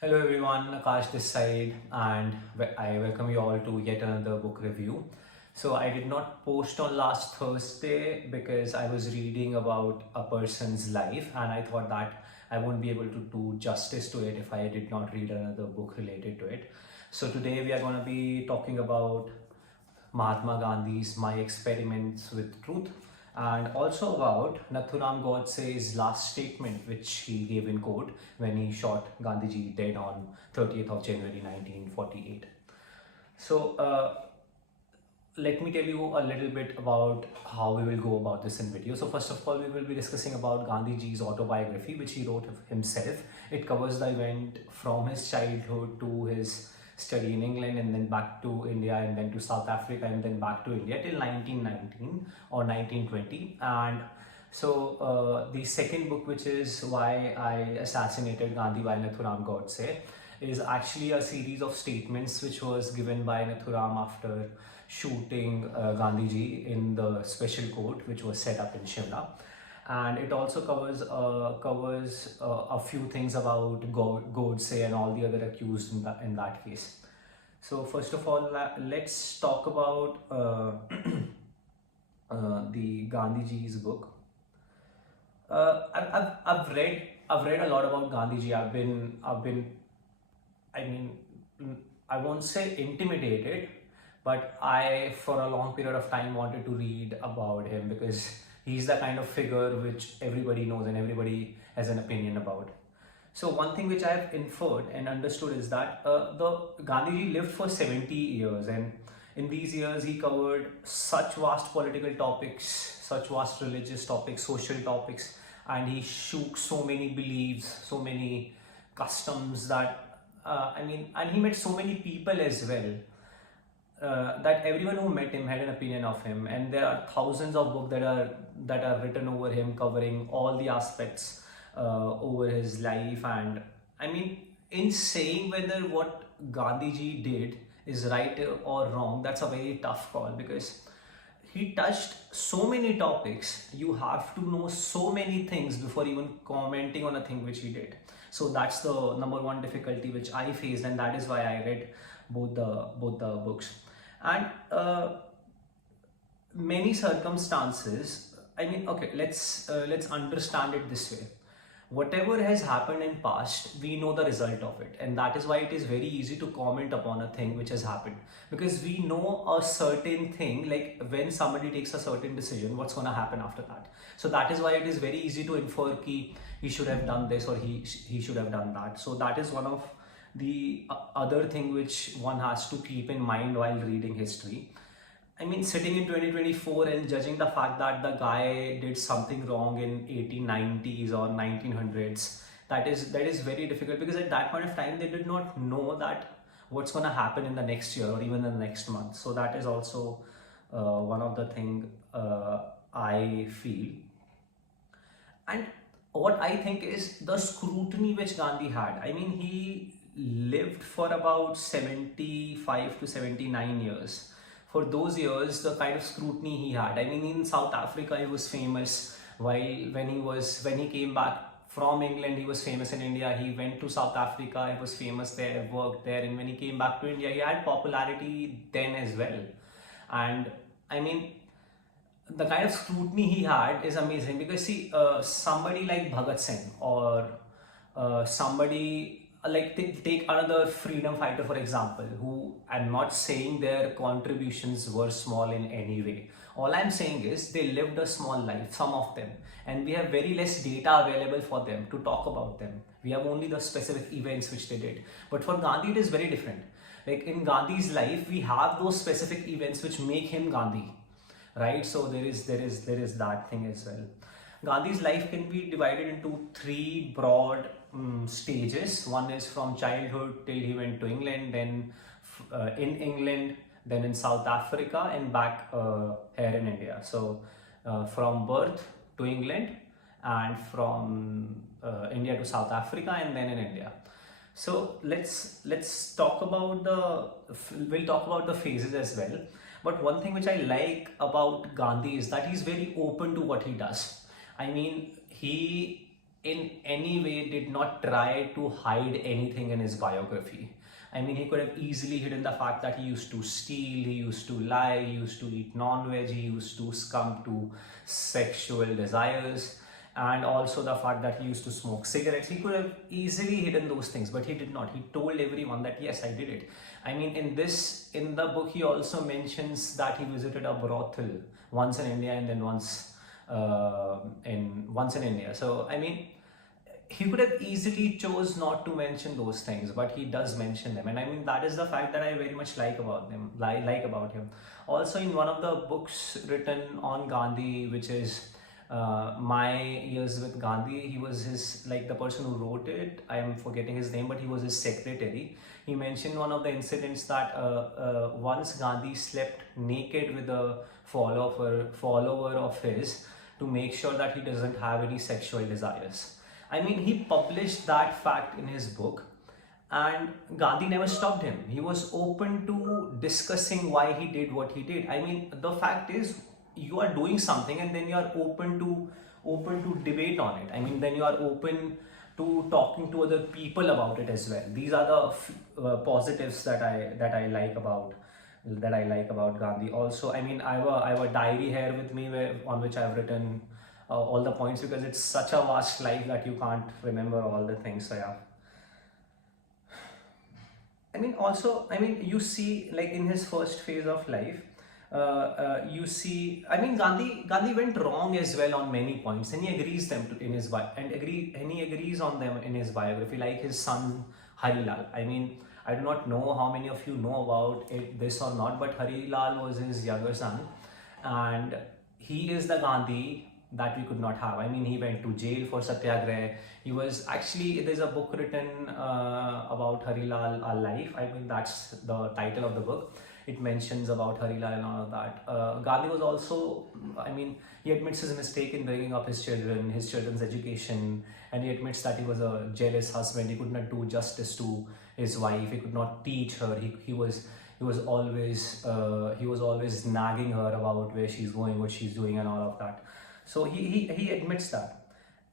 Hello everyone, Akash this side, and I welcome you all to yet another book review. So I did not post on last Thursday because I was reading about a person's life, and I thought that I won't be able to do justice to it if I did not read another book related to it. So today we are going to be talking about Mahatma Gandhi's My Experiments with Truth, and also about Nathuram Godse's last statement, which he gave in court when he shot Gandhiji dead on 30th of January 1948. So, let me tell you a little bit about how we will go about this in video. So first of all, we will be discussing about Gandhiji's autobiography, which he wrote himself. It covers the event from his childhood to his study in England, and then back to India, and then to South Africa, and then back to India till 1919 or 1920. And so the second book, which is Why I Assassinated Gandhi by Nathuram Godse, is actually a series of statements which was given by Nathuram after shooting Gandhiji in the special court which was set up in Shimla. And it also covers a few things about Godse and all the other accused in that case. So first of all, let's talk about the Gandhiji's book. I've read a lot about Gandhiji. I mean, I won't say intimidated, but I, for a long period of time, wanted to read about him because he's the kind of figure which everybody knows and everybody has an opinion about. So one thing which I've inferred and understood is that the Gandhiji lived for 70 years, and in these years he covered such vast political topics, such vast religious topics, social topics, and he shook so many beliefs, so many customs that and he met so many people as well, that everyone who met him had an opinion of him, and there are thousands of books that are written over him, covering all the aspects over his life. And I mean, in saying whether what Gandhiji did is right or wrong, that's a very tough call because he touched so many topics. You have to know so many things before even commenting on a thing which he did. So that's the number one difficulty which I faced, and that is why I read both the books. And many circumstances. I mean, okay, let's understand it this way. Whatever has happened in past, we know the result of it, and that is why it is very easy to comment upon a thing which has happened, because we know a certain thing, like when somebody takes a certain decision, what's going to happen after that. So that is why it is very easy to infer ki he should have done this or he should have done that. So that is one of the other thing which one has to keep in mind while reading history. I mean, sitting in 2024 and judging the fact that the guy did something wrong in 1890s or 1900s, that is very difficult, because at that point of time they did not know that what's going to happen in the next year or even in the next month. So that is also one of the thing I feel. And what I think is the scrutiny which Gandhi had. I mean, he lived for about 75 to 79 years. For those years, the kind of scrutiny he had. I mean, in South Africa, he was famous. While when he came back from England, he was famous in India. He went to South Africa, he was famous there, worked there, and when he came back to India, he had popularity then as well. And I mean, the kind of scrutiny he had is amazing, because see, somebody like Bhagat Singh, or somebody like take another freedom fighter for example, who, I'm not saying their contributions were small in any way. All I'm saying is they lived a small life, some of them, and we have very less data available for them to talk about them. We have only the specific events which they did. But for Gandhi, it is very different. Like in Gandhi's life, we have those specific events which make him Gandhi, right? So there is that thing as well. Gandhi's life can be divided into three broad stages. One is from childhood till he went to England, then in England, then in South Africa, and back here in India. So from birth to England, and from India to South Africa, and then in India. So let's talk about we'll talk about the phases as well. But one thing which I like about Gandhi is that he's very open to what he does. I mean, he in any way did not try to hide anything in his biography. I mean, he could have easily hidden the fact that he used to steal, he used to lie, he used to eat non-veg, he used to succumb to sexual desires, and also the fact that he used to smoke cigarettes. He could have easily hidden those things, but he did not. He told everyone that yes, I did it. I mean, in the book, he also mentions that he visited a brothel once in India and then once in India. So I mean, he could have easily chose not to mention those things, but he does mention them, and I mean that is the fact that I very much like about them, like about him. Also, in one of the books written on Gandhi, which is My Years with Gandhi, he was his, like, the person who wrote it, I am forgetting his name, but he was his secretary. He mentioned one of the incidents that once Gandhi slept naked with a follower of his to make sure that he doesn't have any sexual desires. I mean, he published that fact in his book, and Gandhi never stopped him. He was open to discussing why he did what he did. I mean, the fact is, you are doing something and then you are open to debate on it. I mean, then you are open to talking to other people about it as well. These are the positives that I like about Gandhi. Also, I mean, I have a diary here with me on which I've written all the points, because it's such a vast life that you can't remember all the things. So yeah. I mean, also, I mean, you see, like, in his first phase of life, you see, I mean, Gandhi went wrong as well on many points, and he agrees them in his he agrees on them in his biography, like his son Harilal. I mean, I do not know how many of you know about this or not, but Harilal was his younger son, and he is the Gandhi that we could not have. I mean, he went to jail for satyagraha. He was actually, there's a book written about Harilal, A Life. I mean, that's the title of the book. It mentions about Harilal and all of that. Gandhi was also, I mean, he admits his mistake in bringing up his children's education, and he admits that he was a jealous husband. He could not do justice to his wife. He could not teach her. He was always nagging her about where she's going, what she's doing, and all of that. So he admits that.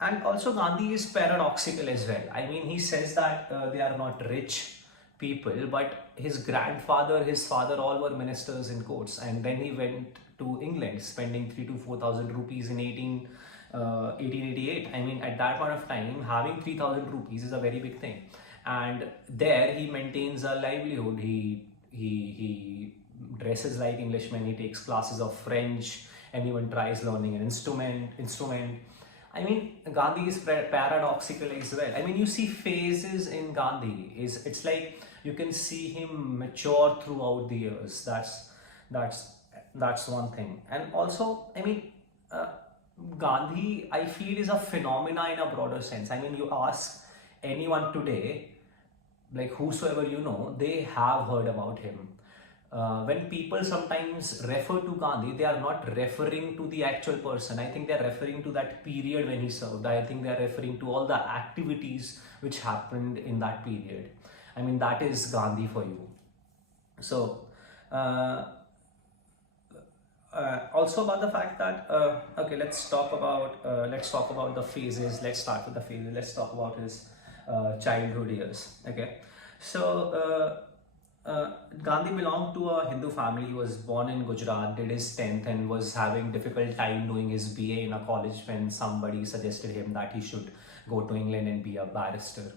And also, Gandhi is paradoxical as well. I mean, he says that they are not rich people, but his grandfather, his father, all were ministers in courts. And then he went to England, spending 3,000 to 4,000 rupees in 1888. I mean, at that point of time, having 3,000 rupees is a very big thing. And there he maintains a livelihood. He dresses like Englishmen. He takes classes of French, and even tries learning an instrument. I mean, Gandhi is paradoxical as well. I mean, you see phases in Gandhi. It's like you can see him mature throughout the years. That's one thing. And also, I mean, Gandhi, I feel, is a phenomena in a broader sense. I mean, you ask anyone today, like whosoever you know, they have heard about him. When people sometimes refer to Gandhi, they are not referring to the actual person. I think they are referring to that period when he served. I think they are referring to all the activities which happened in that period. I mean, that is Gandhi for you. So, also about the fact that okay, let's talk about the phases. Let's start with the phases. Let's talk about his childhood years. Okay, so. Gandhi belonged to a Hindu family. He was born in Gujarat, did his 10th, and was having difficult time doing his BA in a college when somebody suggested him that he should go to England and be a barrister.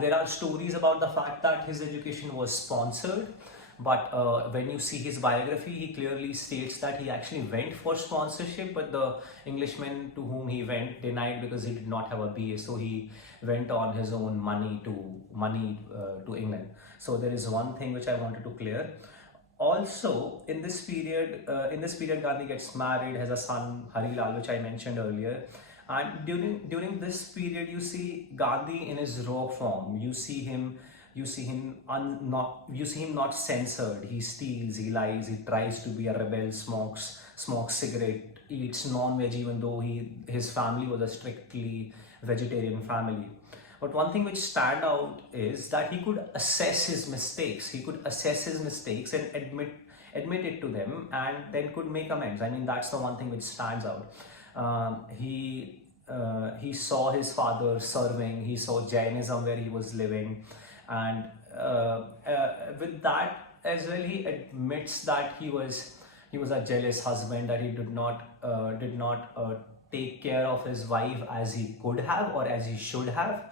There are stories about the fact that his education was sponsored, but when you see his biography, he clearly states that he actually went for sponsorship, but the Englishman to whom he went denied because he did not have a BA, so he went on his own money to England. So there is one thing which I wanted to clear. Also, in this period, Gandhi gets married, has a son, Harilal, which I mentioned earlier. And during this period, you see Gandhi in his raw form. You see him not censored. He steals, he lies, he tries to be a rebel, smokes cigarette, eats non-veg, even though his family was a strictly vegetarian family. But one thing which stand out is that he could assess his mistakes. He could assess his mistakes and admit it to them, and then could make amends. I mean, that's the one thing which stands out. he saw his father serving, he saw Jainism where he was living, and with that as well, he admits that he was a jealous husband, that he did not take care of his wife as he could have or as he should have.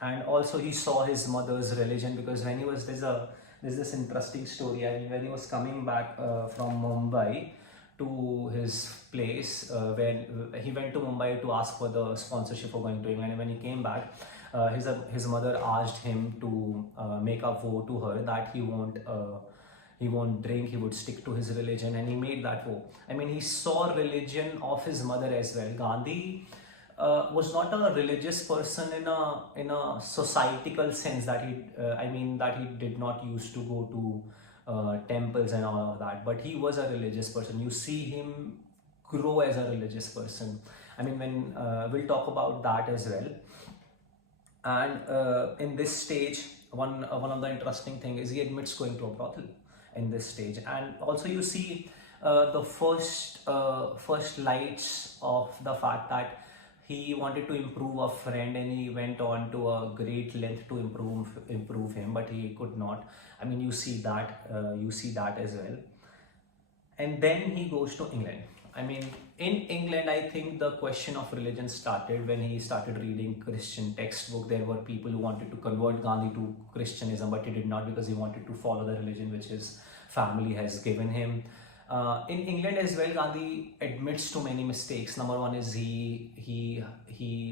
And also he saw his mother's religion, because when he was there's this interesting story. I mean, when he was coming back from Mumbai to his place, when he went to Mumbai to ask for the sponsorship for going to England, and when he came back, his mother asked him to make a vow to her that he won't drink, he would stick to his religion, and he made that vow. I mean, he saw religion of his mother as well. Gandhi was not a religious person in a societal sense, that he did not used to go to temples and all of that, but he was a religious person. You see him grow as a religious person. I mean, when we'll talk about that as well. And in this stage, one of the interesting thing is he admits going to a brothel in this stage. And also you see the first lights of the fact that he wanted to improve a friend, and he went on to a great length to improve him, but he could not. I mean, you see that as well. And then he goes to England. I mean, in England, I think the question of religion started when he started reading Christian textbook. There were people who wanted to convert Gandhi to Christianism, but he did not, because he wanted to follow the religion which his family has given him. In England as well, Gandhi admits to many mistakes. Number one is he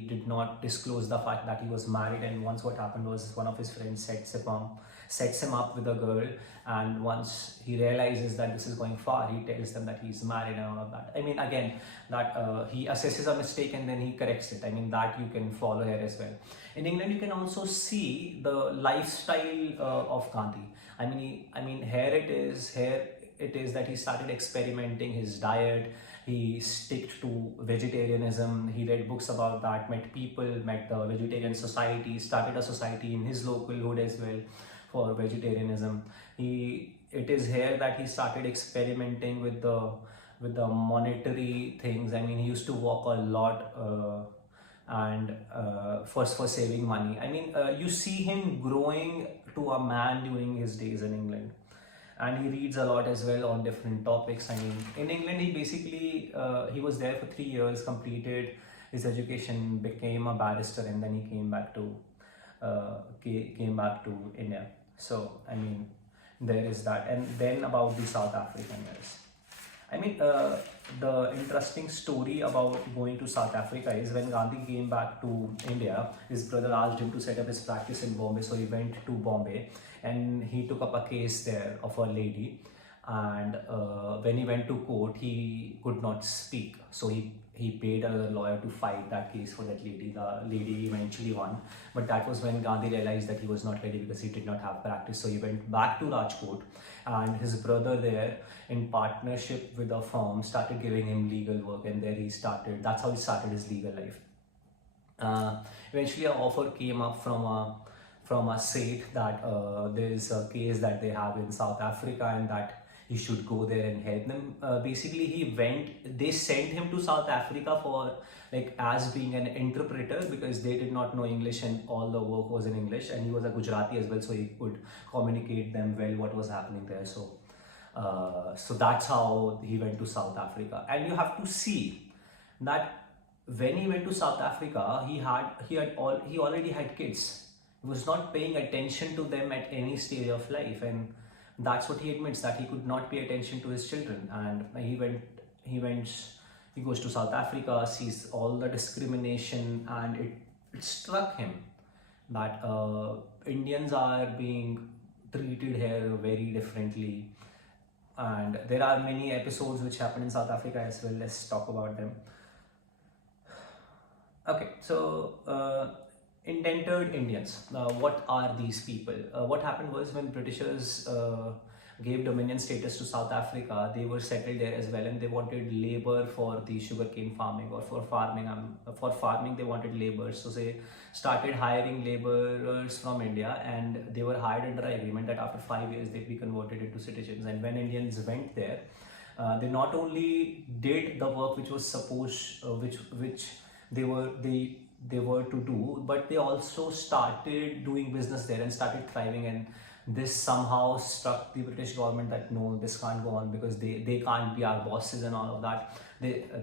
did not disclose the fact that he was married, and once what happened was one of his friends sets him up with a girl, and once he realizes that this is going far, he tells them that he's married and all of that. I mean, again, that he assesses a mistake and then he corrects it. I mean, that you can follow here as well. In England, you can also see the lifestyle of Gandhi. I mean, here it is that he started experimenting his diet. He sticked to vegetarianism. He read books about that, met people, met the vegetarian society, started a society in his local hood as well for vegetarianism. It is here that he started experimenting with the monetary things. I mean, he used to walk a lot and first for saving money. I mean, you see him growing to a man during his days in England. And he reads a lot as well on different topics. I mean, in England, he basically he was there for 3 years, completed his education, became a barrister, and then he came back to India. So I mean, there is that. And then about the South African years. I mean, the interesting story about going to South Africa is when Gandhi came back to India, his brother asked him to set up his practice in Bombay. So he went to Bombay and he took up a case there of a lady. And when he went to court, he could not speak. So he paid another lawyer to fight that case for that lady. The lady eventually won. But that was when Gandhi realized that he was not ready because he did not have practice. So he went back to Rajkot, and his brother there, in partnership with a firm, started giving him legal work, and there that's how he started his legal life. Eventually an offer came up from a Seth that there is a case that they have in South Africa and that he should go there and help them. Basically they sent him to South Africa for as being an interpreter, because they did not know English and all the work was in English, and he was a Gujarati as well, so he could communicate them well what was happening there. So that's how he went to South Africa. And you have to see that when he went to South Africa, he already had kids. He was not paying attention to them at any stage of life, and that's what he admits, that he could not pay attention to his children. And he goes to South Africa, sees all the discrimination, and it struck him that Indians are being treated here very differently. And there are many episodes which happen in South Africa as well. Let's talk about them. Okay, so indentured Indians. What are these people? What happened was, when Britishers gave dominion status to South Africa, they were settled there as well, and they wanted labor for the sugarcane farming, or for farming. For farming, they wanted labor. So they started hiring laborers from India, and they were hired under an agreement that after 5 years they'd be converted into citizens. And when Indians went there, they not only did the work which was they were to do, but they also started doing business there and started thriving. And this somehow struck the British government that no, this can't go on, because they can't be our bosses and all of that.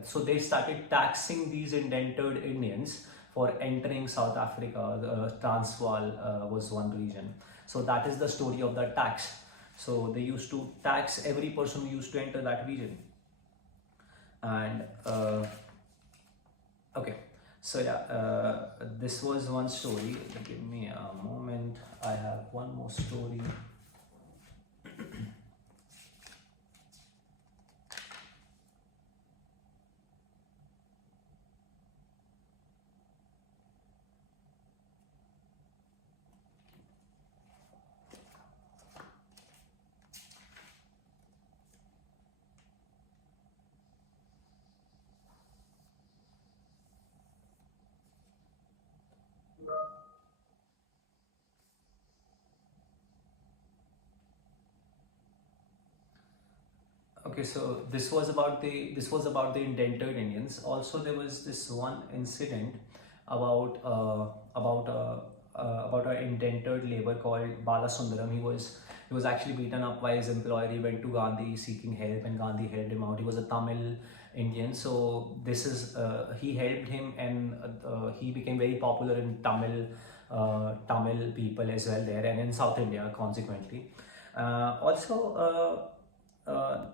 So they started taxing these indentured Indians for entering South Africa. Transvaal was one region. So that is the story of the tax. So they used to tax every person who used to enter that region. And okay, so yeah, this was one story. Give me a moment. I have one more story. Okay, so this was about the indentured Indians. Also, there was this one incident about about an indentured labor called Bala Sundaram. He was actually beaten up by his employer. He went to Gandhi seeking help, and Gandhi helped him out. He was a Tamil Indian, so this is he helped him, and he became very popular in Tamil people as well there, and in South India consequently. Also.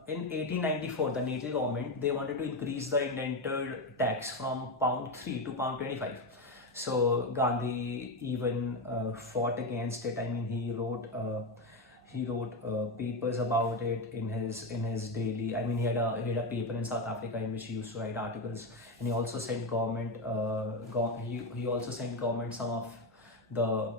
In 1894, the Natal government, they wanted to increase the indentured tax from pound 3 to pound 25. So Gandhi even fought against it. I mean, he wrote papers about it in his daily. I mean, he had a paper in South Africa in which he used to write articles, and he also sent government. He also sent government the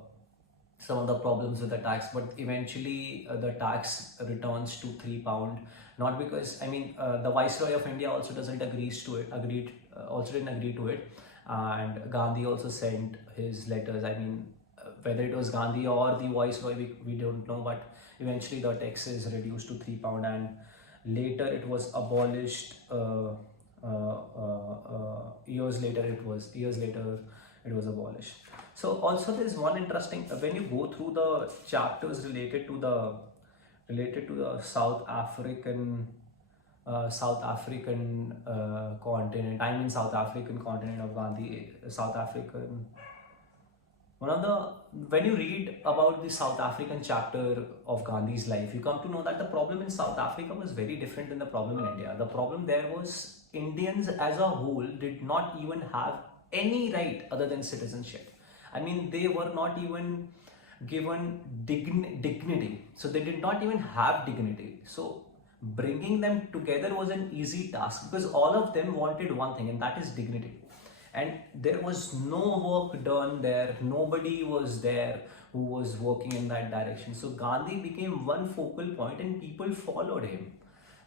some of the problems with the tax, but eventually the tax returns to £3. Not because, I mean, the Viceroy of India also doesn't also didn't agree to it, and Gandhi also sent his letters. I mean, whether it was Gandhi or the Viceroy, we don't know, but eventually the tax is reduced to £3, and later it was abolished. Years later it was abolished. So also there's one interesting, when you go through the chapters related to the South African continent. I mean South African continent of Gandhi, South African. When you read about the South African chapter of Gandhi's life, you come to know that the problem in South Africa was very different than the problem in India. The problem there was Indians as a whole did not even have any right other than citizenship. I mean, they were not even given dignity. So they did not even have dignity. So bringing them together was an easy task, because all of them wanted one thing, and that is dignity. And there was no work done there. Nobody was there who was working in that direction. So Gandhi became one focal point, and people followed him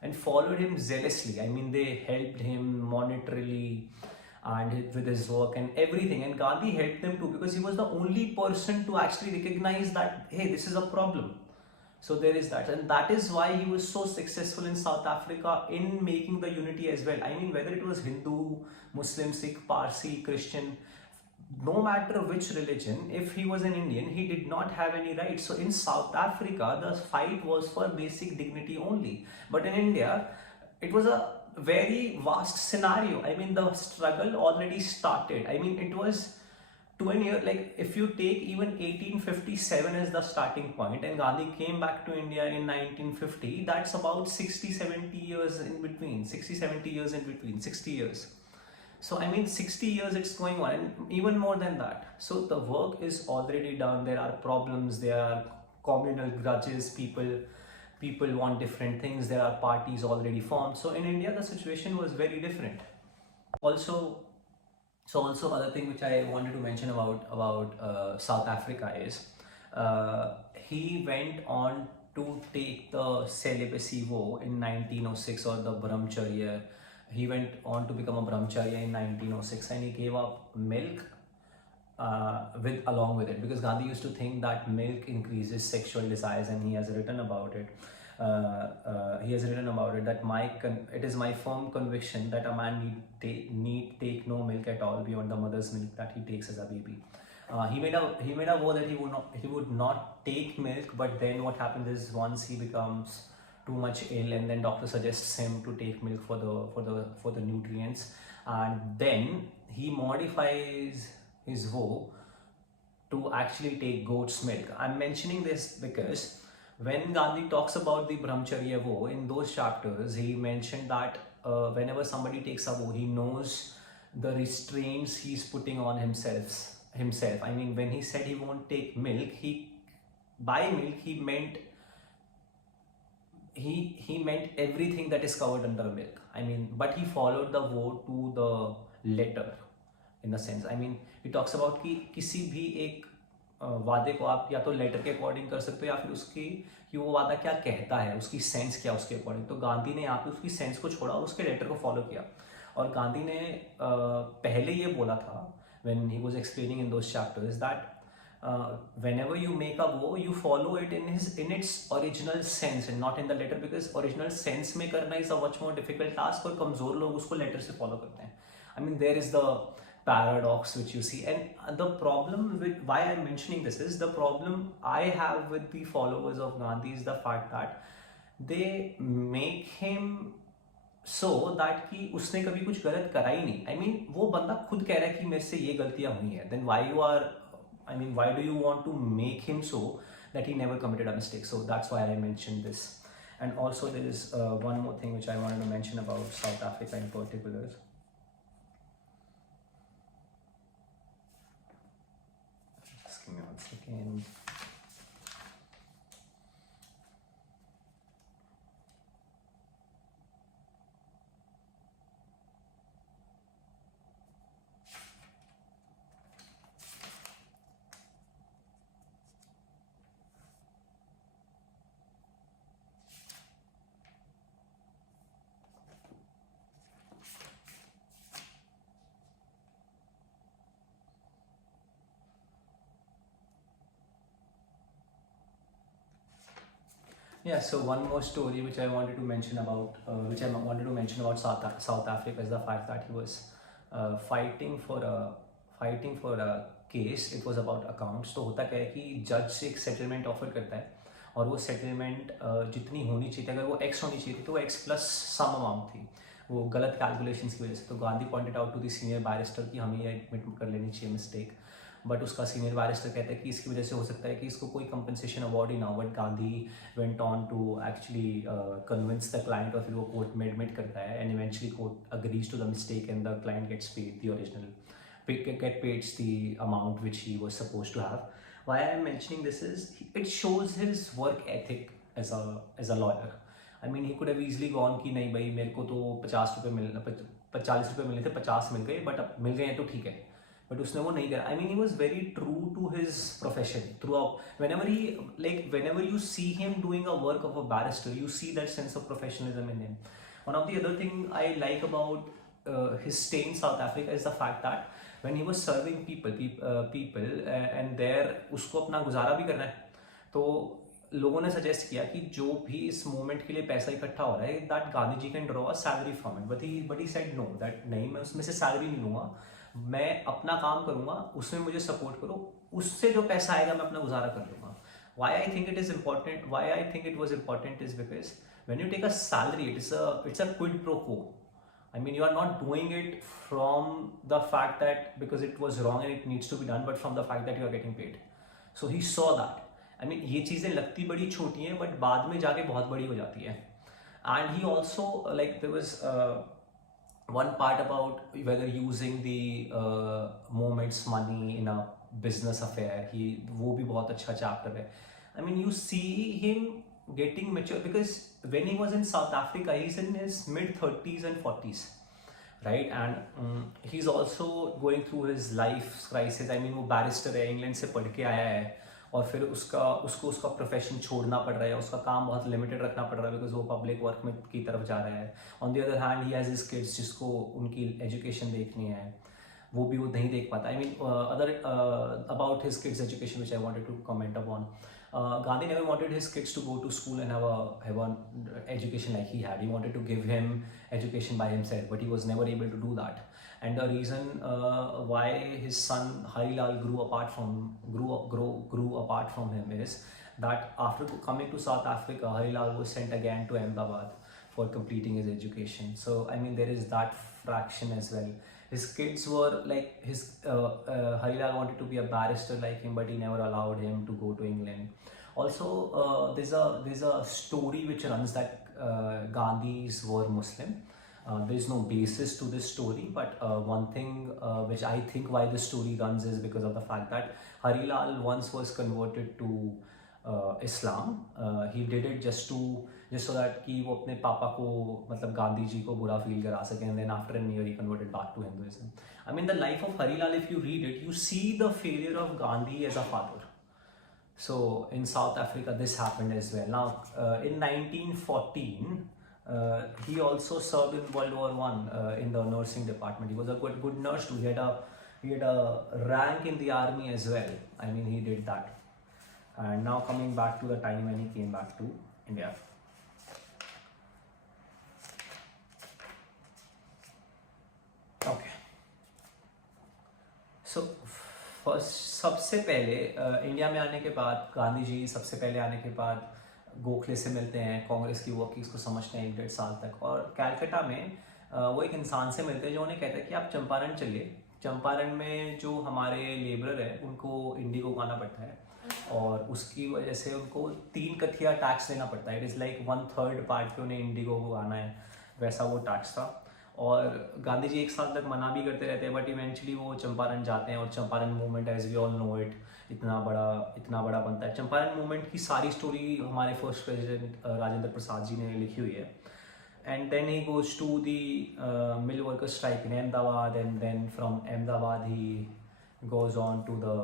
and followed him zealously. I mean, they helped him monetarily and with his work and everything. And Gandhi helped them too, because he was the only person to actually recognize that, hey, this is a problem. So there is that, and that is why he was so successful in South Africa in making the unity as well. I mean, whether it was Hindu, Muslim, Sikh, Parsi, Christian, no matter which religion, if he was an Indian, he did not have any rights. So in South Africa, the fight was for basic dignity only. But in India, it was a very vast scenario. I mean, the struggle already started. I mean, it was 20 years, like if you take even 1857 as the starting point, and Gandhi came back to India in 1950, that's about 60-70 years in between, 60-70 years in between, 60 years. So I mean, 60 years it's going on, and even more than that. So the work is already done. There are problems, there are communal grudges, people want different things, there are parties already formed. So in India, the situation was very different. Also, other thing which I wanted to mention about South Africa is he went on to take the celibacy vow in 1906, or the brahmacharya. He went on to become a brahmacharya in 1906, and he gave up milk along with it, because Gandhi used to think that milk increases sexual desires, and he has written about it. he has written about it that it is my firm conviction that a man need take no milk at all beyond the mother's milk that he takes as a baby. He made a vow that he would not take milk, but then what happens is once he becomes too much ill, and then doctor suggests him to take milk for the nutrients, and then he modifies his vow to actually take goat's milk. I'm mentioning this because when Gandhi talks about the Brahmacharya vow in those chapters, he mentioned that whenever somebody takes a vow, he knows the restraints he's putting on himself. I mean, when he said he won't take milk, by milk he meant everything that is covered under milk. I mean, but he followed the vow to the letter in a sense. I mean, he talks about कि किसी भी एक वादे को आप या तो letter के अकॉर्डिंग कर सकते हो, या फिर उसकी कि वो वादा क्या कहता है, उसकी सेंस क्या उसके अकॉर्डिंग. तो गांधी ने यहाँ पे उसकी सेंस को छोड़ा और उसके लेटर को फॉलो किया. और गांधी ने पहले ये बोला था when he was explaining in those chapters that whenever you make a vow, you follow it in its original sense and not in the letter, because original sense में करना is a much more difficult task और कमजोर लोग उसको letter से follow करते हैं. I mean, there is the paradox which you see, and the problem with why I'm mentioning this is the problem I have with the followers of Gandhi is the fact that they make him so that कि उसने कभी कुछ गलत करा ही नहीं. I mean, वो बंदा खुद कह रहा है कि मेरे से ये गलतियां हुई हैं. Then why do you want to make him so that he never committed a mistake? So that's why I mentioned this. And also there is one more thing which I wanted to mention about South Africa in particular. Just give me 1 second. Yeah, so one more story which I wanted to mention about South Africa is the fact that he was fighting for a case. It was about accounts. तो होता क्या है कि जज एक settlement offer करता है, और वो सेटलमेंट जितनी होनी चाहिए, अगर वो एक्स होनी चाहिए थी तो वो एक्स प्लस सम अमाउंट थी, वो गलत कैलकुलेशंस की वजह से. तो Gandhi pointed out to the senior barrister कि हमें ये एडमिट कर लेनी चाहिए मिस्टेक. बट उसका सीनियर बैरिस्टर कहता है कि इसकी वजह से हो सकता है कि इसको कोई कंपनसेशन अवार्ड ही ना हो. But Gandhi went on to actually convince the client, और फिर वो कोर्ट में एडमिट करता है, and eventually court agrees to the mistake and the client gets paid the original get paid the amount which he was supposed to have. Why I am mentioning this is it shows his work ethic as a lawyer. I mean, he could have easily gone कि नहीं भाई मेरे को तो 50 रुपये 40 रुपये मिलने थे, 50 मिल गए, बट अब मिल गए हैं तो ठीक है. बट उसने वो नहीं करा. I mean, he was very true to his profession throughout. Whenever you see him doing a work of a barrister, you see that sense of professionalism in him. One of the other thing I like about his stay in South Africa is the fact that when he was serving people and there उसको अपना गुजारा भी करना है, तो लोगों ने suggest किया कि जो भी इस मूवमेंट के लिए पैसा इकट्ठा हो रहा है, that Gandhi ji can draw a salary from it. But he said no, that नहीं, मैं उसमें से सैलरी नहीं लूंगा, मैं अपना काम करूंगा, उसमें मुझे सपोर्ट करो, उससे जो पैसा आएगा मैं अपना गुजारा कर लूंगा. Why I think it was important is because when you take a salary, it's a quid pro quo. I mean, you are not doing it from the fact that because it was wrong and it needs to be done, but from the fact that you are getting paid. So he saw that. I mean, ये चीज़ें लगती बड़ी छोटी हैं, but बाद में जाके बहुत बड़ी हो जाती है. And he also, there was one part about whether using the moment's money in a business affair. वो भी बहुत अच्छा chapter है. I mean, you see him getting mature because when he was in South Africa, he's in his mid-30s and 40s, right? And he's also going through his life crisis. I mean, वो barrister है, England से पढ़ के आया है, और फिर उसका प्रोफेशन छोड़ना पड़ रहा है, उसका काम बहुत लिमिटेड रखना पड़ रहा है बिकॉज वो पब्लिक वर्क में की तरफ जा रहा है. On the other hand he has his kids जिसको उनकी एजुकेशन देखनी है. वो भी वो नहीं देख पाता. I mean, other about his kids' education, which I wanted to comment upon. Gandhi never wanted his kids to go to school and have an education like he had. He wanted to give him education by himself, but he was never able to do that. And the reason why his son Harilal grew apart from him is that after coming to South Africa, Harilal was sent again to Ahmedabad for completing his education. So I mean, there is that fraction as well. His kids were like Harilal wanted to be a barrister like him, but he never allowed him to go to England. Also, there's a story which runs that Gandhis were Muslim. There is no basis to this story, but one thing which I think why this story runs is because of the fact that Harilal once was converted to Islam. He did it just so that कि वो अपने पापा को मतलब गांधी जी को बुरा feel करा सके, and then after a year he converted back to Hinduism. I mean, the life of Harilal, if you read it, you see the failure of Gandhi as a father. So in South Africa, this happened as well. Now, in 1914, he also served in World War I in the nursing department. He was a good nurse too. He had a rank in the army as well. I mean, he did that. And now coming back to the time when he came back to India. Okay. So first, सबसे पहले India में आने के बाद गांधी जी सबसे पहले आने के बाद गोखले से मिलते हैं, कांग्रेस की वर्किंग्स को समझते हैं 1-1.5 साल तक, और कैलकाटा में वो एक इंसान से मिलते हैं जो उन्हें कहता है कि आप चंपारण चलिए. चंपारण में जो हमारे लेबरर है उनको इंडिगो गाना पड़ता है, और उसकी वजह से उनको 3 कथिया टैक्स देना पड़ता है. इट इज़ लाइक 1/3 पार्ट पे उन्हें इंडिगो को गाना है, वैसा वो टैक्स था. और गांधी जी 1 साल तक मना भी करते रहते हैं, बट इवेंचुअली वो चंपारण जाते हैं, और Champaran movement, as we all know it, इतना बड़ा बनता है. चंपारण मूवमेंट की सारी स्टोरी हमारे फर्स्ट प्रेसिडेंट राजेंद्र प्रसाद जी ने लिखी हुई है. And then he goes to the mill worker strike in Ahmedabad, and then from Ahmedabad he goes on to the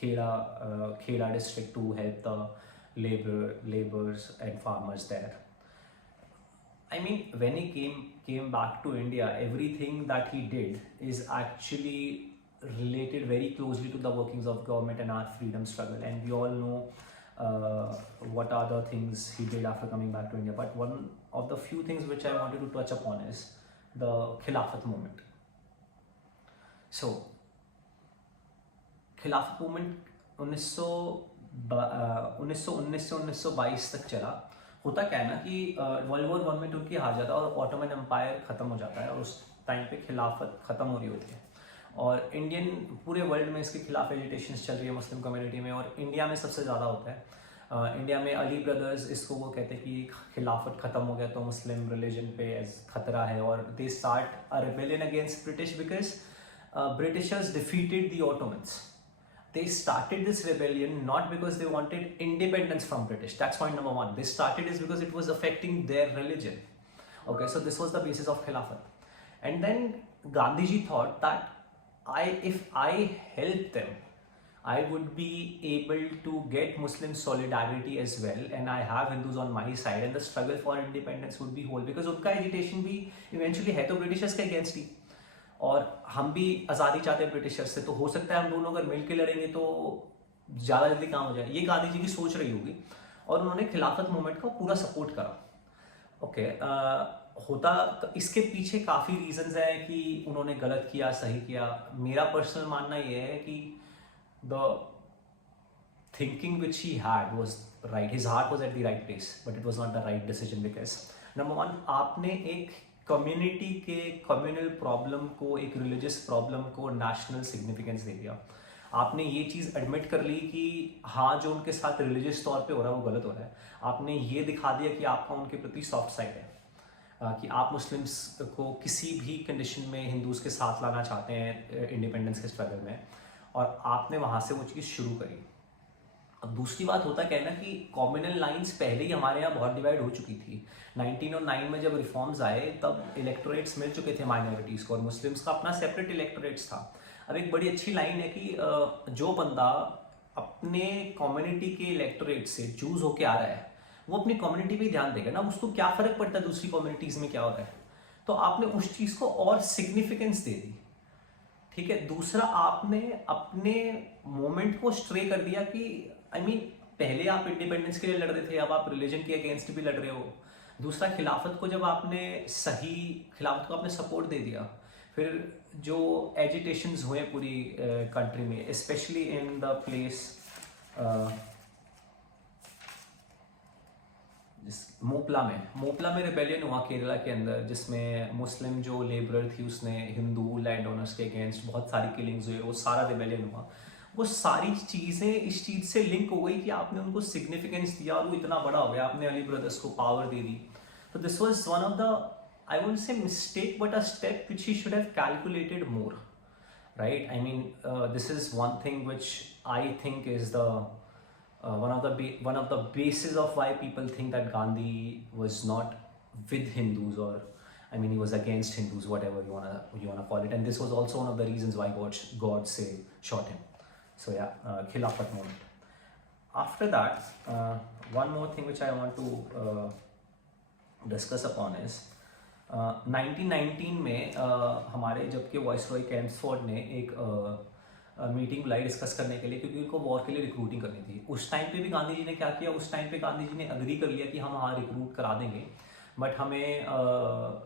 Kheda district to help the laborers and farmers there. I mean, when he came back to India, everything that he did is actually related very closely to the workings of government and our freedom struggle, and we all know what are the things he did after coming back to India. But one of the few things which I wanted to touch upon is the Khilafat movement. So, Khilafat movement 1919 से 1922 तक चला. होता क्या है ना कि world war 1 में तुर्की हार जाता है और ऑटोमन एम्पायर ख़त्म हो जाता है, और उस टाइम पे खिलाफत ख़त्म हो रही होती है, और पूरे वर्ल्ड में इसके खिलाफ एजिटेशंस चल रही है मुस्लिम कम्युनिटी में, और इंडिया में सबसे ज़्यादा होता है. इंडिया में अली ब्रदर्स इसको वो कहते हैं कि खिलाफत ख़त्म हो गया तो मुस्लिम रिलीजन पे खतरा है, और they start a rebellion against British because Britishers defeated the Ottomans. They started this rebellion not because they wanted independence from British. That's point number 1. They started is because it was affecting their religion. Okay, so this was the basis of Khilafat. And then Gandhiji thought that if I help them, I would be able to get Muslim solidarity as well, and I have Hindus on my side, and the struggle for independence would be whole, because उनका agitation भी eventually है तो Britishers के against ही, और हम भी आज़ादी चाहते हैं ब्रिटिशर्स से, तो हो सकता है हम दोनों अगर मिल के लड़ेंगे तो ज़्यादा जल्दी काम हो जाए. ये गांधी जी की सोच रही होगी, और उन्होंने खिलाफत मूवमेंट का पूरा सपोर्ट करा. ओके, होता इसके पीछे काफ़ी रीजंस है कि उन्होंने गलत किया, सही किया. मेरा पर्सनल मानना ये है कि the thinking which he had was right. His heart was at the right place, but it was not the right decision, because number 1, आपने एक कम्युनिटी के कम्युनल प्रॉब्लम को, एक रिलीजियस प्रॉब्लम को नेशनल सिग्निफिकेंस दे दिया. आपने ये चीज़ एडमिट कर ली कि हाँ, जो उनके साथ रिलीजियस तौर पे हो रहा है वो गलत हो रहा है. आपने ये दिखा दिया कि आपका उनके प्रति सॉफ्ट साइड है, कि आप मुस्लिम्स को किसी भी कंडीशन में हिंदूज़ के साथ लाना चाहते हैं इंडिपेंडेंस के स्ट्रगल में, और आपने वहाँ से वो चीज़ शुरू करी. अब दूसरी बात होता क्या है ना कि कॉम्युनल लाइंस पहले ही हमारे यहाँ बहुत डिवाइड हो चुकी थी. 1909 में जब रिफॉर्म्स आए तब इलेक्टोरेट्स मिल चुके थे माइनॉरिटीज़ को, और मुस्लिम्स का अपना सेपरेट इलेक्टोरेट्स था. अब एक बड़ी अच्छी लाइन है कि जो बंदा अपने कम्युनिटी के इलेक्टोरेट से चूज होके आ रहा है वो अपनी कम्युनिटी पे ध्यान देगा ना, उसको क्या फ़र्क पड़ता है दूसरी कम्युनिटीज़ में क्या हो रहा है. तो आपने उस चीज को और सिग्निफिकेंस दे दी, ठीक है। दूसरा, आपने अपने मोमेंट को स्ट्रे कर दिया कि पहले आप इंडिपेंडेंस के लिए लड़ रहे थे, अब आप रिलीजन के अगेंस्ट भी लड़ रहे हो। दूसरा, खिलाफत को जब आपने खिलाफत को आपने सपोर्ट दे दिया, फिर जो एजिटेशंस हुए पूरी कंट्री में, specially in the place Moplah में रिबेलियन हुआ केरला के अंदर, जिसमें मुस्लिम जो लेबरर थी उसने हिंदू लैंड ओनर्स के अगेंस्ट बहुत सारी किलिंग्स हुए, वो सारा रिबेलियन हुआ। वो सारी चीज़ें इस चीज़ से लिंक हो गई कि आपने उनको सिग्निफिकेंस दिया और वो इतना बड़ा हो गया, आपने अली ब्रदर्स को पावर दे दी। तो this was one of the, I would say mistake, but a step which he should have calculated more, right? This is one thing which I think is the one of the bases of why people think that Gandhi was not with Hindus, or he was against Hindus, whatever you wanna call it. And this was also one of the reasons why God say shot him. So yeah, Khilafat moment. After that, one more thing which I want to discuss upon is 1919 में हमारे जबकि viceroy Chelmsford ने एक meeting बुलाई discuss करने के लिए, क्योंकि उनको वॉर के लिए रिक्रूटिंग करनी थी। उस टाइम पे भी गांधी जी ने क्या किया, उस टाइम पे गांधी जी ने अग्री कर लिया कि हम वहाँ रिक्रूट करा देंगे, बट हमें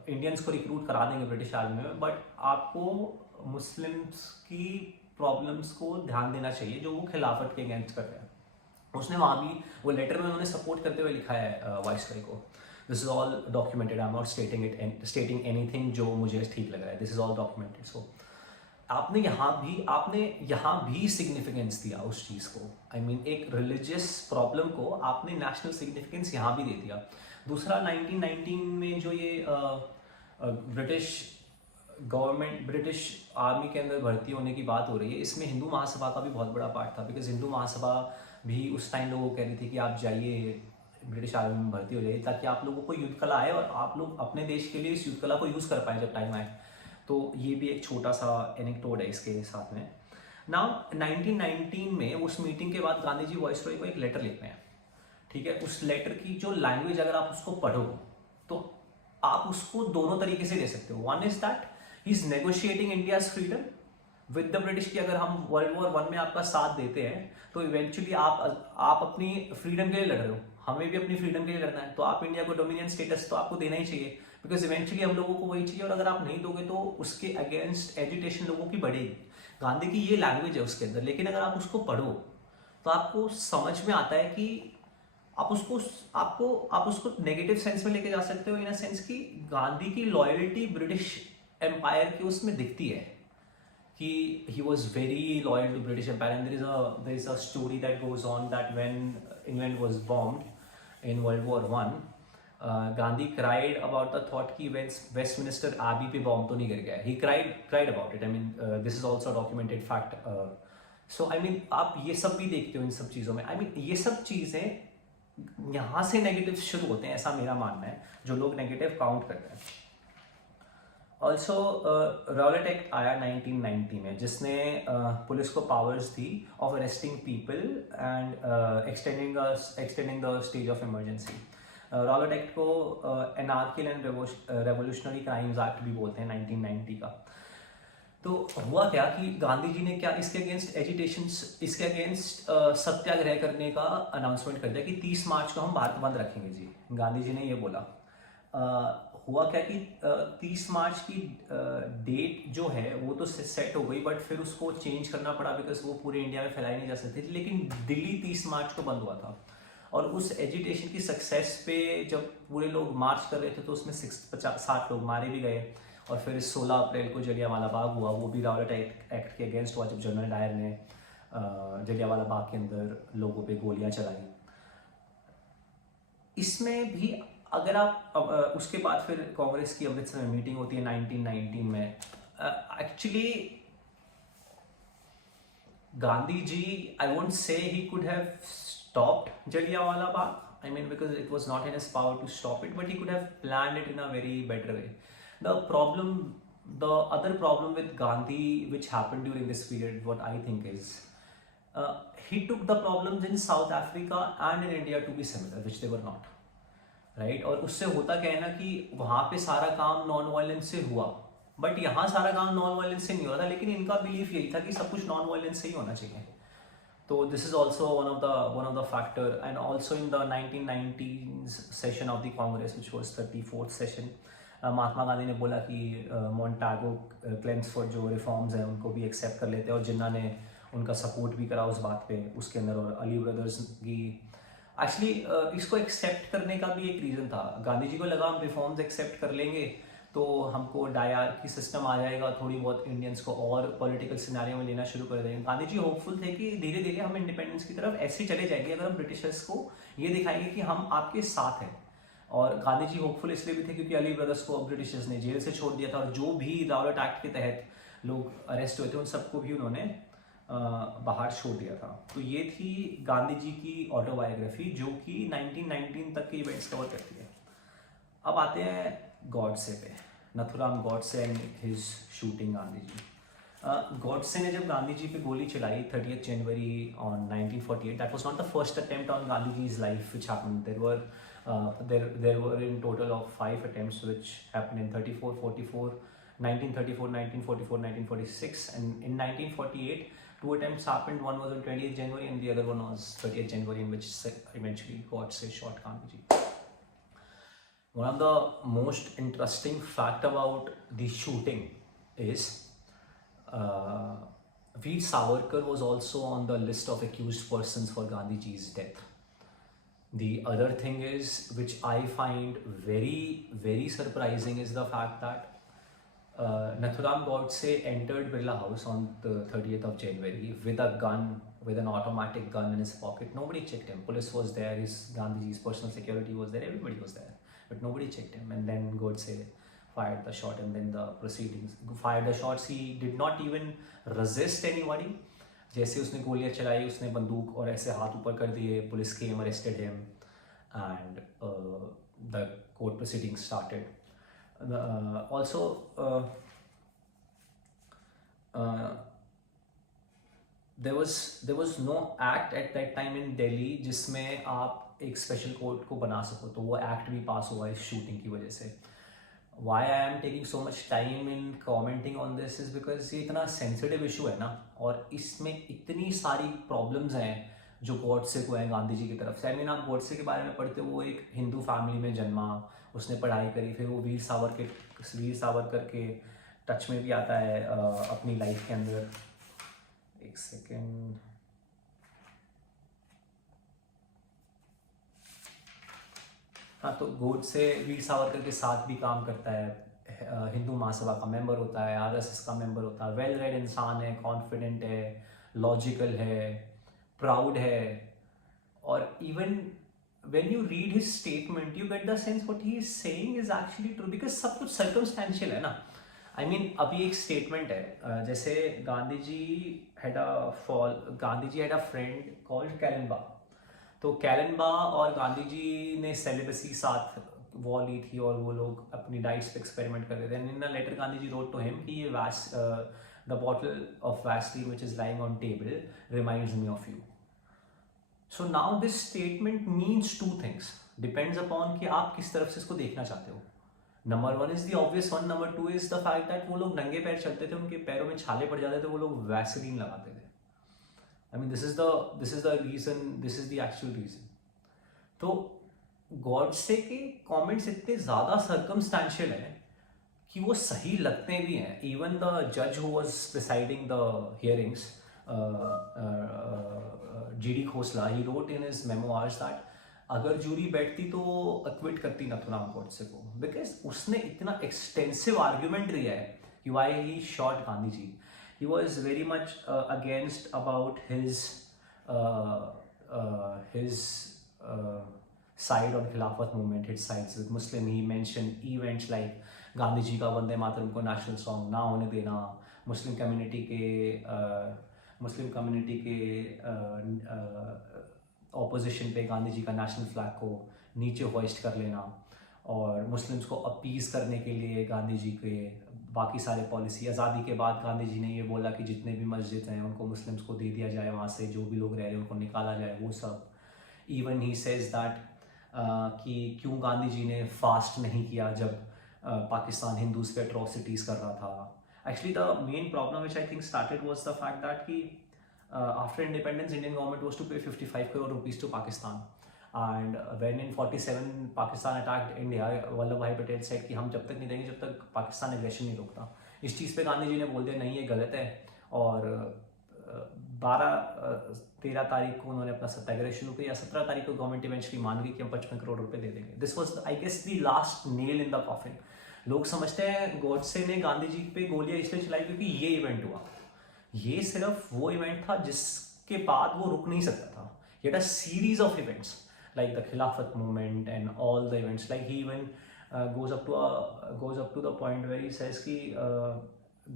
इंडियंस को रिक्रूट करा देंगे ब्रिटिश आर्मी में, बट आपको मुस्लिम्स की प्रॉब्लम्स को ध्यान देना चाहिए जो वो खिलाफत के अगेंस्ट कर रहे हैं। उसने वहाँ भी वो लेटर में उन्होंने सपोर्ट करते हुए लिखा है वाइसरॉय को। This is all documented, I am not स्टेटिंग anything जो मुझे ठीक लग रहा है, दिस इज ऑल डॉक्यूमेंटेड। सो आपने यहाँ भी सिग्निफिकेंस दिया उस चीज़ को। एक रिलीजियस प्रॉब्लम को आपने नेशनल सिग्निफिकेंस यहाँ भी दे दिया। दूसरा, 1919 में जो ये ब्रिटिश गवर्नमेंट ब्रिटिश आर्मी के अंदर भर्ती होने की बात हो रही है, इसमें हिंदू महासभा का भी बहुत बड़ा पार्ट था, बिकॉज हिंदू महासभा भी उस टाइम लोगों को कह रही थी कि आप जाइए ब्रिटिश आर्मी में भर्ती हो जाइए, ताकि आप लोगों को युद्ध कला आए और आप लोग अपने देश के लिए इस युद्ध कला को यूज़ कर पाए जब टाइम आए। तो ये भी एक छोटा सा एनेक्डोट है इसके साथ में। नाउ 1919 में उस मीटिंग के बाद गांधी जी वाइसरॉय को एक लेटर लिखते हैं, ठीक है। उस लेटर की जो लैंग्वेज अगर आप उसको पढ़ो तो आप उसको दोनों तरीके से ले सकते हो। One is that he is negotiating India's freedom with the British, की अगर हम वर्ल्ड वॉर 1 में आपका साथ देते हैं तो इवेंचुअली आप अपनी फ्रीडम के लिए लड़ रहे हो, हमें भी अपनी फ्रीडम के लिए लड़ना है, तो आप इंडिया को डोमिनियन स्टेटस तो आपको देना ही चाहिए, बिकॉज इवेंचुअली हम लोगों को वही चाहिए, और अगर आप नहीं दोगे तो उसके अगेंस्ट एजिटेशन लोगों की बढ़ेगी। गांधी की ये लैंग्वेज है उसके अंदर, लेकिन अगर आप उसको पढ़ो तो आपको समझ में आता है कि आप उसको नेगेटिव सेंस में लेके जा सकते हो, इन अ सेंस कि गांधी की लॉयल्टी ब्रिटिश एम्पायर की उसमें दिखती है कि he was very loyal to British Empire, and there is a story that goes on that when England was bombed in World War I, Gandhi cried about the thought कि Westminster Abbey पे bomb तो नहीं गिर गया। He cried about it. This is also a documented fact. So आप ये सब भी देखते हो इन सब चीज़ों में। ये सब चीज़ें यहाँ से नेगेटिव शुरू होते हैं, ऐसा मेरा मानना है, जो लोग नेगेटिव काउंट करते हैं। ऑल्सो रॉलेट एक्ट आया 1990 में, जिसने पुलिस को पावर्स दी of arresting people and extending the stage of emergency. Rowlatt act को anarchical and revolutionary crimes act भी बोलते हैं 1990 का। तो हुआ क्या कि गांधी जी ने क्या इसके अगेंस्ट सत्याग्रह करने का अनाउंसमेंट कर दिया कि 30 मार्च को हम भारत बंद रखेंगे जी। गांधी जी ने ये बोला। हुआ क्या कि 30 मार्च की डेट जो है वो तो सेट हो गई, बट फिर उसको चेंज करना पड़ा बिकॉज वो पूरे इंडिया में फैलाई नहीं जा सकती थी। लेकिन दिल्ली 30 मार्च को बंद हुआ था, और उस एजिटेशन की सक्सेस पे जब पूरे लोग मार्च कर रहे थे तो उसमें 60 लोग मारे भी गए, और फिर 16 अप्रैल को जलियांवाला बाग हुआ, वो भी रॉलेट एक्ट के अगेंस्ट हुआ, जब जनरल डायर ने जलियांवाला बाग के अंदर लोगों पे गोलियां चलाई। इसमें भी अगर आप उसके बाद फिर कांग्रेस की अमृतसर में मीटिंग होती है 1919 में। Actually Gandhi ji, I won't say he could have stopped Jallianwala Bagh, because it was not in his power to stop it, but he could have planned it in a very better way. The other problem with Gandhi which happened during this period, what I think is he took the problems in South Africa and in India to be similar, which they were not. Right. और उससे होता क्या है ना कि वहाँ पे सारा काम नॉन वायलेंस से हुआ, बट यहाँ सारा काम नॉन वायलेंस से नहीं हुआ था, लेकिन इनका बिलीफ यही था कि सब कुछ नॉन वायलेंस से ही होना चाहिए। तो this is also one of the factor, and also in the 1990s session of the Congress, which was 34th session, Mahatma Gandhi ने बोला कि मॉन्टागो क्लेम्सफोर्ड जो रिफॉर्म्स हैं उनको भी एक्सेप्ट कर लेते हैं, और जिन्ना ने उनका सपोर्ट भी करा उस बात पे उसके अंदर, और अली ब्रदर्स की एक्चुअली इसको एक्सेप्ट करने का भी एक रीज़न था। गांधी जी को लगा हम रिफॉर्म्स एक्सेप्ट कर लेंगे तो हमको डायरकी सिस्टम आ जाएगा, थोड़ी बहुत इंडियंस को और पॉलिटिकल सिनेरियो में लेना शुरू कर देंगे। गांधी जी होपफुल थे कि धीरे धीरे हम इंडिपेंडेंस की तरफ ऐसे चले जाएंगे अगर हम ब्रिटिशर्स को ये दिखाएंगे कि हम आपके साथ हैं। और गांधी जी होपफुल इसलिए भी थे क्योंकि अली ब्रदर्स को ब्रिटिशर्स ने जेल से छोड़ दिया था, और जो भी रावलट एक्ट के तहत लोग अरेस्ट हुए थे उन सबको भी उन्होंने बाहर छोड़ दिया था। तो ये थी गांधी जी की ऑटोबायोग्राफी, जो कि 1919 तक के इवेंट्स कवर करती है। अब आते हैं गॉडसे पे, Nathuram Godse and his shooting Gandhi ji. Godse ने जब गांधी जी पे गोली चलाई 30th January on 1948, that was not the first attempt on Gandhi ji's life which happened. There were in total of 5 attempts which happened in 34, 44, 1934, 1944, 1946, and in 1948 2 attempts happened. One was on 20th January and the other one was 30th January, in which eventually Godse shot Gandhiji. One of the most interesting fact about the shooting is Veer Savarkar was also on the list of accused persons for Gandhiji's death. The other thing is, which I find very, very surprising, is the fact that Nathuram Godse entered Birla House on the 30th of January with a gun, with an automatic gun in his pocket. Nobody checked him. Police was there, Gandhiji's personal security was there, everybody was there. But nobody checked him. And then Godse fired the shot, and then the proceedings, fired the shots. He did not even resist anybody. जैसे उसने गोलियां चलाई, उसने बंदूक और ऐसे हाथ ऊपर कर दिए, police came, arrested him, and the court proceedings started. Also, there was no act at that time in Delhi जिसमें आप एक स्पेशल कोर्ट को बना सको, तो वो एक्ट भी पास हुआ इस शूटिंग की वजह से। Why I am taking so much time in commenting on this is because ये इतना सेंसिटिव इशू है ना, और इसमें इतनी सारी प्रॉब्लम्स हैं जो गॉडसे को है गांधी जी की तरफ से। आई मीन, आप गॉडसे के बारे में पढ़ते हो, वो एक हिंदू फैमिली में जन्मा, उसने पढ़ाई करी, फिर वो वीर सावरकर के टच में भी आता है अपनी लाइफ के अंदर। एक सेकेंड, हाँ, तो गॉडसे वीर सावरकर के साथ भी काम करता है, हिंदू महासभा का मेंबर होता है, आरएसएस का मेंबर होता है, वेल रेड इंसान है, कॉन्फिडेंट है, लॉजिकल है, प्राउड है, और even when you read his statement you get the sense what he is saying is actually true, because सब कुछ circumstantial है ना। I mean, अभी एक statement है, जैसे Gandhi ji had a friend called कैलनबा, तो कैलनबा और गांधी जी ने सेलिबसी साथ वॉ ली थी, और वो लोग अपनी डाइट्स पे एक्सपेरिमेंट कर रहे थे। And in a letter Gandhi ji wrote to him कि ये the bottle of Vaseline which is lying on table reminds me of you. So now this statement means 2 things, depends upon कि आप किस तरफ से इसको देखना चाहते हो। Number 1 is the obvious one, number 2 is the fact that वो लोग नंगे पैर चलते थे, उनके पैरों में छाले पड़ जाते थे, वो लोग वैसलीन लगाते थे। I mean, this is the reason, this is the actual reason. तो गॉडसे के कमेंट्स इतने ज़्यादा सर्कमस्टेंशियल हैं कि वो सही लगते भी हैं। इवन द जज who was presiding the hearings, GD Khosla, he wrote in his memoirs that अगर जूरी बैठती तो अक्विट करती नथुराम गॉडसे को, बिकॉज उसने इतना एक्सटेंसिव आर्ग्यूमेंट दिया है कि why he shot Gandhi ji. He was very much against about his side on Khilafat movement, his sides with Muslim. He mentioned events like Gandhi ji का वंदे मातरम को नेशनल सॉन्ग ना होने देना, मुस्लिम कम्युनिटी के ऑपोजिशन पे गांधी जी का नेशनल फ्लैग को नीचे होइस्ट कर लेना, और मुस्लिम्स को अपीज़ करने के लिए गांधी जी के बाकी सारे पॉलिसी। आज़ादी के बाद गांधी जी ने ये बोला कि जितने भी मस्जिद हैं उनको मुस्लिम्स को दे दिया जाए, वहाँ से जो भी लोग रह रहे हैं उनको निकाला जाए, वो सब। इवन ही सेज दैट कि क्यों गांधी जी ने फास्ट नहीं किया जब पाकिस्तान हिंदूज पे अट्रॉसिटीज़ कर रहा था। Actually the main problem which I think started was the fact that कि after independence Indian government was to pay 55 crore rupees to Pakistan, and when in 47 Pakistan attacked India, Vallabhbhai Patel said कि हम जब तक नहीं देंगे जब तक पाकिस्तान एग्रेशन नहीं रोकता। इस चीज़ पे गांधी जी ने बोल दिया नहीं ये गलत है, और 13 तारीख को उन्होंने अपना सत्याग्रह शुरू किया। 17 तारीख को गवर्नमेंट इवेंचुअली मान गई कि हम 55 करोड़ रुपए दे देंगे। This was I guess the last nail in the coffin. लोग समझते हैं गॉडसे ने गांधी जी पे गोलियां इसलिए चलाई क्योंकि ये इवेंट हुआ। ये सिर्फ वो इवेंट था जिसके बाद वो रुक नहीं सकता था। ये था series of events like the Khilafat movement and all the events. Like he even goes up to the point where he says कि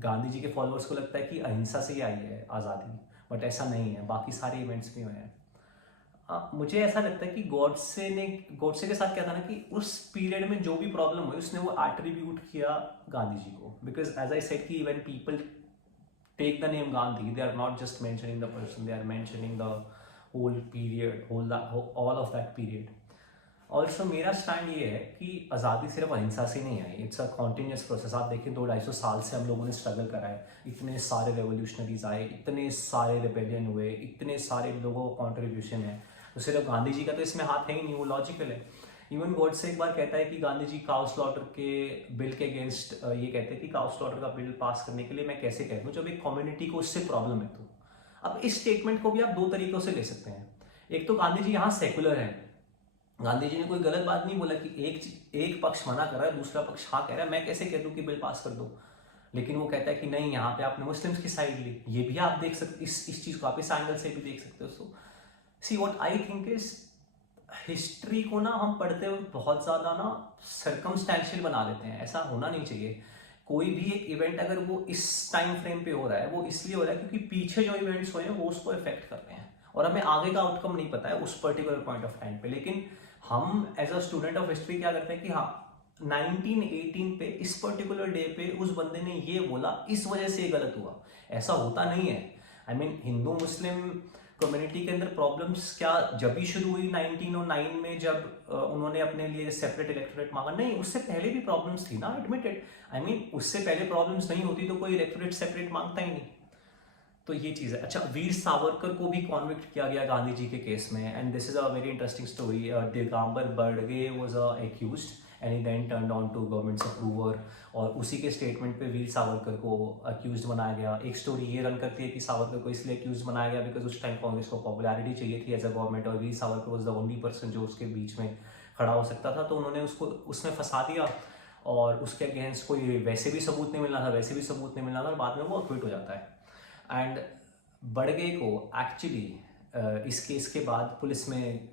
गांधी जी के फॉलोअर्स को लगता है कि अहिंसा से ही आई है आज़ादी, बट ऐसा नहीं है, बाकी सारे इवेंट्स भी हुए हैं। मुझे ऐसा लगता है कि गॉडसे के साथ क्या था ना कि उस पीरियड में जो भी प्रॉब्लम हुई उसने वो एट्रीब्यूट किया गांधी जी को, बिकॉज एज आई सेड कि when people take the name Gandhi, they are not just mentioning the person, they are mentioning the whole period, all of that period. Also मेरा स्टैंड ये है कि आज़ादी सिर्फ अहिंसा से नहीं आई, इट्स अ कॉन्टिन्यूस प्रोसेस। आप देखिए 200-250 साल से हम लोगों ने स्ट्रगल करा है, इतने सारे रेवोल्यूशनरीज आए, इतने सारे रिबेलियन हुए, इतने सारे लोगों का कॉन्ट्रीब्यूशन है, तो सिर्फ गांधी जी का तो इसमें हाथ है ही नहीं, वो लॉजिकल है। इवन गॉडसे एक बार कहता है कि गांधी जी काउ स्लॉटर के बिल के अगेंस्ट ये कहते हैं कि काउ स्लॉटर का बिल पास करने के लिए मैं कैसे कह दूँ जब एक कम्युनिटी को उससे प्रॉब्लम है। तो अब इस स्टेटमेंट को भी आप दो तरीकों से ले सकते हैं। एक तो गांधी जी यहाँ सेकुलर है, गांधी जी ने कोई गलत बात नहीं बोला कि एक पक्ष मना कर रहा है दूसरा पक्ष हाँ कह रहा है, मैं कैसे कह दूं कि बिल पास कर दो, लेकिन वो कहता है कि नहीं यहाँ पे आपने मुस्लिम्स की साइड ली। ये भी आप देख सकते, इस चीज को आप इस एंगल से भी देख सकते हो। So see what I think is history को ना हम पढ़ते हुए बहुत ज्यादा ना सर्कमस्टेंशियल बना देते हैं, ऐसा होना नहीं चाहिए। कोई भी एक इवेंट अगर वो इस टाइम फ्रेम पे हो रहा है, वो इसलिए हो रहा है क्योंकि पीछे जो इवेंट्स हुए हैं वो उसको इफेक्ट करते हैं, और हमें आगे का आउटकम नहीं पता है उस पर्टिकुलर पॉइंट ऑफ टाइम पे। लेकिन हम as a student of history क्या करते हैं कि हाँ 1918 पे इस पर्टिकुलर डे पे उस बंदे ने ये बोला, इस वजह से ये गलत हुआ। ऐसा होता नहीं है। I mean Hindu Muslim community के अंदर प्रॉब्लम्स क्या जब भी शुरू हुई 1909 में, जब उन्होंने अपने लिए सेपरेट इलेक्टोरेट मांगा? नहीं, उससे पहले भी प्रॉब्लम्स थी ना, एडमिटेड। आई मीन उससे पहले प्रॉब्लम्स नहीं होती तो कोई इलेक्टोरेट सेपरेट मांगता ही नहीं। तो ये चीज़ है। अच्छा, वीर सावरकर को भी कॉन्विक्ट किया गया गांधी जी के केस में, and this is a very interesting story. Digambar Badge was accused and he then turned on to government's approver, और उसी के स्टेटमेंट पे वीर सावरकर को अक्यूज बनाया गया। एक स्टोरी ये रन करती है कि सावरकर को इसलिए अक्यूज बनाया गया बिकॉज उस टाइम कांग्रेस को पॉपुलैरिटी चाहिए थी एज अ गवर्नमेंट, और Veer Savarkar was the only person जो उसके बीच में खड़ा हो सकता था, तो उन्होंने उसको उसमें फंसा दिया, और उसके अगेंस्ट कोई वैसे भी सबूत नहीं मिलना था, वैसे भी सबूत नहीं मिलना था, और बाद में वो अक्विट हो जाता है। एंड बड़गे को एक्चुअली इस केस के बाद पुलिस में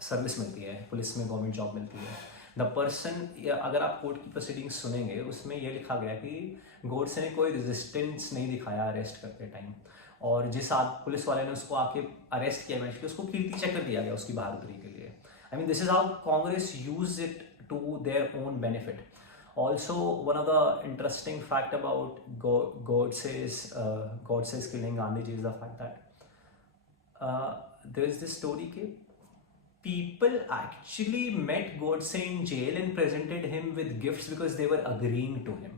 सर्विस मिलती है, पुलिस में गवर्नमेंट जॉब मिलती है। द पर्सन, अगर आप कोर्ट की प्रोसीडिंग्स सुनेंगे उसमें यह लिखा गया कि गॉडसे ने कोई रेजिस्टेंस नहीं दिखाया अरेस्ट करते टाइम, और जिस पुलिस वाले ने उसको आके अरेस्ट किया इवेंचुअली उसको कीर्ति चक्र दिया गया उसकी बहादुरी के लिए। I mean this is how Congress use it to their own benefit. Also, one of the interesting fact about Godse's killing Gandhiji is the fact that there is this story that people actually met Godse in jail and presented him with gifts because they were agreeing to him,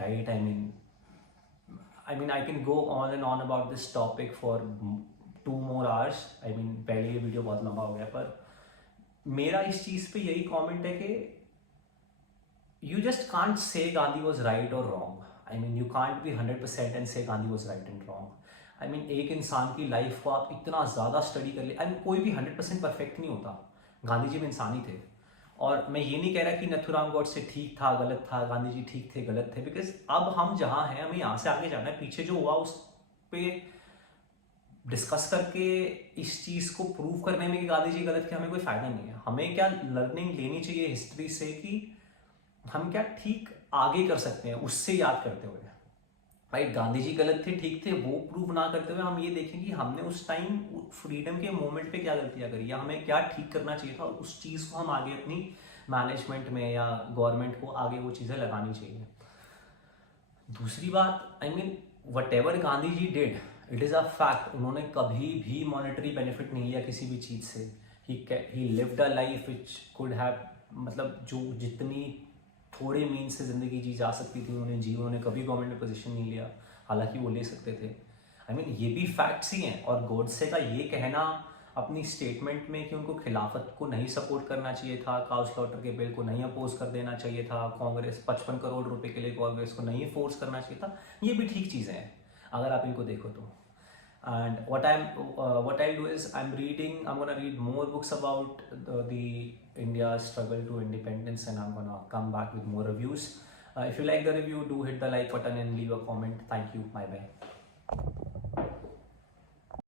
right? I mean, I can go on and on about this topic for 2 more hours. I mean, पहले ये video बहुत लंबा हो गया, पर मेरा इस चीज़ पे यही कमेंट है कि you just can't say Gandhi was right or wrong. I mean, you can't be 100% and say Gandhi was right and wrong. I mean, एक इंसान की लाइफ को आप इतना ज़्यादा स्टडी कर ले, I mean, कोई भी 100% परफेक्ट नहीं होता। गांधी जी भी इंसान ही थे, और मैं ये नहीं कह रहा कि नथुराम गॉडसे ठीक था गलत था, गांधी जी ठीक थे गलत थे, बिकॉज अब हम जहाँ हैं हमें यहाँ से आगे जाना है। पीछे जो हुआ उस पर डिस्कस करके इस चीज़ को प्रूव करने में कि गांधी जी गलत थे हमें कोई फ़ायदा नहीं है। हमें क्या लर्निंग लेनी चाहिए हिस्ट्री से कि हम क्या ठीक आगे कर सकते हैं उससे याद करते हुए, राइट? गांधी जी गलत थे ठीक थे वो प्रूव ना करते हुए हम ये देखें कि हमने उस टाइम फ्रीडम के मोमेंट पे क्या गलतियां करी, या हमें क्या ठीक करना चाहिए था, और उस चीज़ को हम आगे अपनी मैनेजमेंट में या गवर्नमेंट को आगे वो चीज़ें लगानी चाहिए। दूसरी बात, I mean whatever Gandhi ji did, it is a fact, उन्होंने कभी भी मॉनेटरी बेनिफिट नहीं लिया किसी भी चीज़ से, he lived a life which could have, मतलब जो जितनी थोड़े मीन्स से ज़िंदगी जी जा सकती थी उन्होंने जी, उन्होंने कभी गवर्नमेंट में पोजीशन नहीं लिया, हालांकि वो ले सकते थे। आई मीन ये भी फैक्ट्स ही हैं। और गॉडसे का ये कहना अपनी स्टेटमेंट में कि उनको खिलाफत को नहीं सपोर्ट करना चाहिए था, काउ स्लॉटर के बिल को नहीं अपोज कर देना चाहिए था, कांग्रेस 55 करोड़ रुपए के लिए कांग्रेस को नहीं फोर्स करना चाहिए था, ये भी ठीक चीज़ें हैं अगर आप इनको देखो तो। And what I'll do is I'm gonna read more books about the India's struggle to independence, and I'm gonna come back with more reviews. If you like the review, do hit the like button and leave a comment. Thank you. Bye bye.